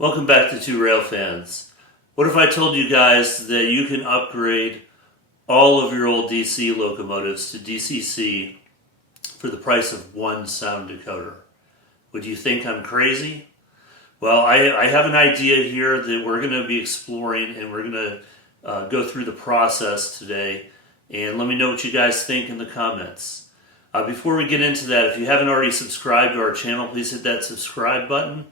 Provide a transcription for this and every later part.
Welcome back to Two Rail Fans. What if I told you guys that you can upgrade all of your old DC locomotives to DCC for the price of one sound decoder? Would you think I'm crazy? Well, I have an idea here that we're going to be exploring, and we're going to go through the process today. And let me know what you guys think in the comments. Before we get into that, if you haven't already subscribed to our channel, please hit that subscribe button.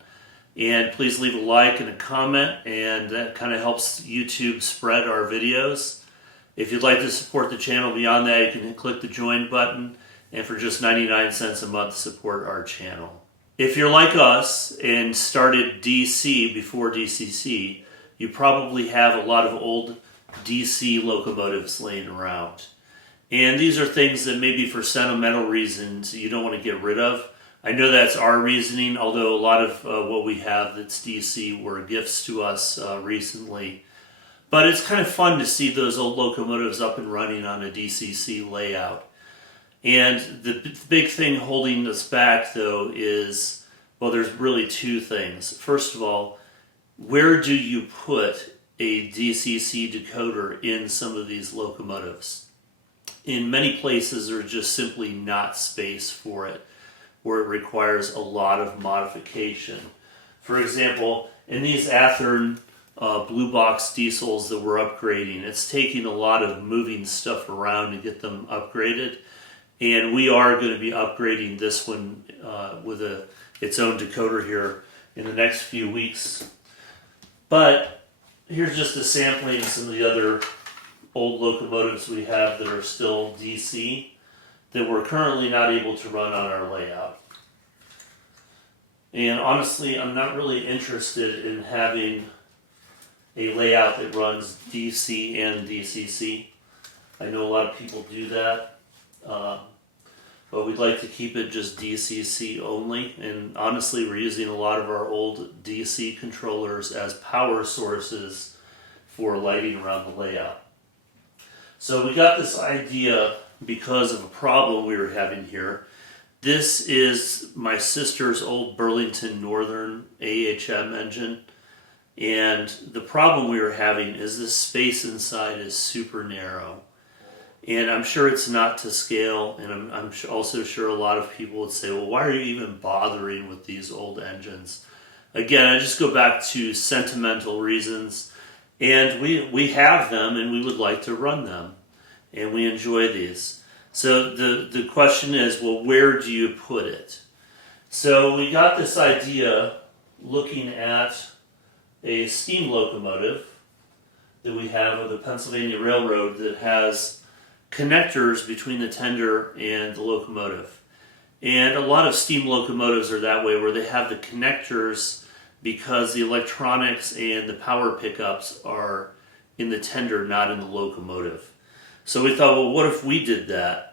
And please leave a like and a comment, and that kind of helps YouTube spread our videos. If you'd like to support the channel beyond that, you can click the join button, and for just 99 cents a month, support our channel. If you're like us and started DC before DCC, you probably have a lot of old DC locomotives laying around. And these are things that maybe for sentimental reasons you don't want to get rid of. I know that's our reasoning, although a lot of what we have that's DC were gifts to us recently. But it's kind of fun to see those old locomotives up and running on a DCC layout. And the big thing holding us back, though, is, well, there's really two things. First of all, where do you put a DCC decoder in some of these locomotives? In many places, there's just simply not space for it, where it requires a lot of modification. For example, in these Athearn blue box diesels that we're upgrading, it's taking a lot of moving stuff around to get them upgraded. And we are going to be upgrading this one with its own decoder here in the next few weeks. But here's just a sampling of some of the other old locomotives we have that are still DC that we're currently not able to run on our layout. And honestly, I'm not really interested in having a layout that runs DC and DCC. I know a lot of people do that, but we'd like to keep it just DCC only. And honestly, we're using a lot of our old DC controllers as power sources for lighting around the layout. So we got this idea because of a problem we were having here. This is my sister's old Burlington Northern AHM engine, and the problem we were having is this space inside is super narrow. And I'm sure it's not to scale, and I'm also sure a lot of people would say, well, why are you even bothering with these old engines? Again, I just go back to sentimental reasons, and we have them and we would like to run them, and we enjoy these. So the question is, well, where do you put it? So we got this idea looking at a steam locomotive that we have of the Pennsylvania Railroad that has connectors between the tender and the locomotive. And a lot of steam locomotives are that way, where they have the connectors because the electronics and the power pickups are in the tender, not in the locomotive. So we thought, well, what if we did that?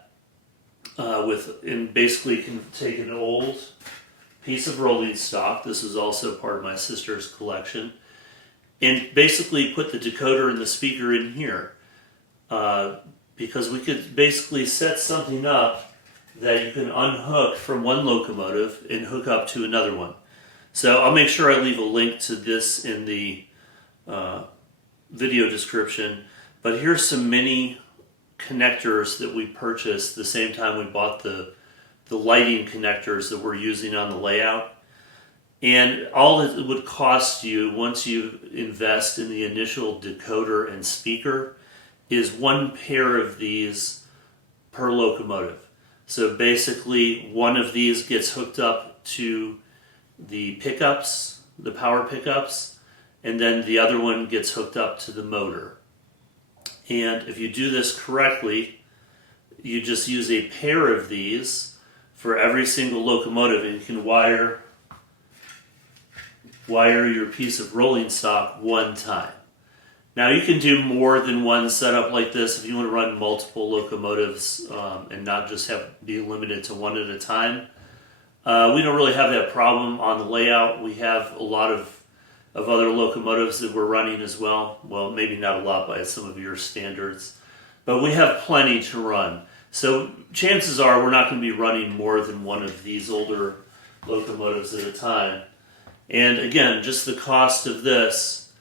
And basically can take an old piece of rolling stock, this is also part of my sister's collection, and basically put the decoder and the speaker in here. Because we could basically set something up that you can unhook from one locomotive and hook up to another one. So I'll make sure I leave a link to this in the video description. But here's some mini connectors that we purchased the same time we bought the lighting connectors that we're using on the layout. And all it would cost you once you invest in the initial decoder and speaker is one pair of these per locomotive. So basically one of these gets hooked up to the pickups, the power pickups, and then the other one gets hooked up to the motor. And if you do this correctly, you just use a pair of these for every single locomotive, and you can wire your piece of rolling stock one time. Now you can do more than one setup like this if you want to run multiple locomotives and not just be limited to one at a time. We don't really have that problem on the layout. We have a lot of other locomotives that we're running as well. Well, maybe not a lot by some of your standards, but we have plenty to run. So chances are we're not going to be running more than one of these older locomotives at a time. And again, just the cost of this,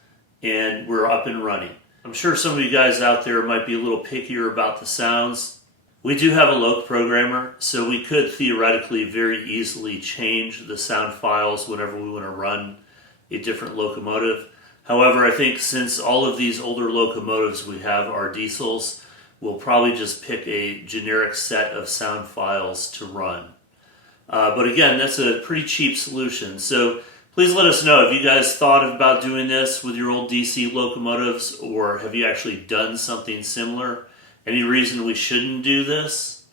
and we're up and running. I'm sure some of you guys out there might be a little pickier about the sounds. We do have a loc programmer, so we could theoretically very easily change the sound files whenever we want to run a different locomotive. However, I think since all of these older locomotives we have are diesels, we'll probably just pick a generic set of sound files to run. But again, that's a pretty cheap solution. So please let us know if you guys thought about doing this with your old DC locomotives, or have you actually done something similar? Any reason we shouldn't do this?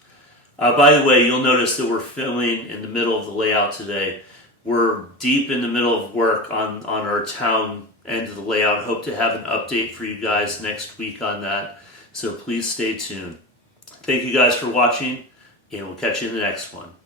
By the way, you'll notice that we're filming in the middle of the layout today. We're deep in the middle of work on our town end of the layout. Hope to have an update for you guys next week on that. So please stay tuned. Thank you guys for watching, and we'll catch you in the next one.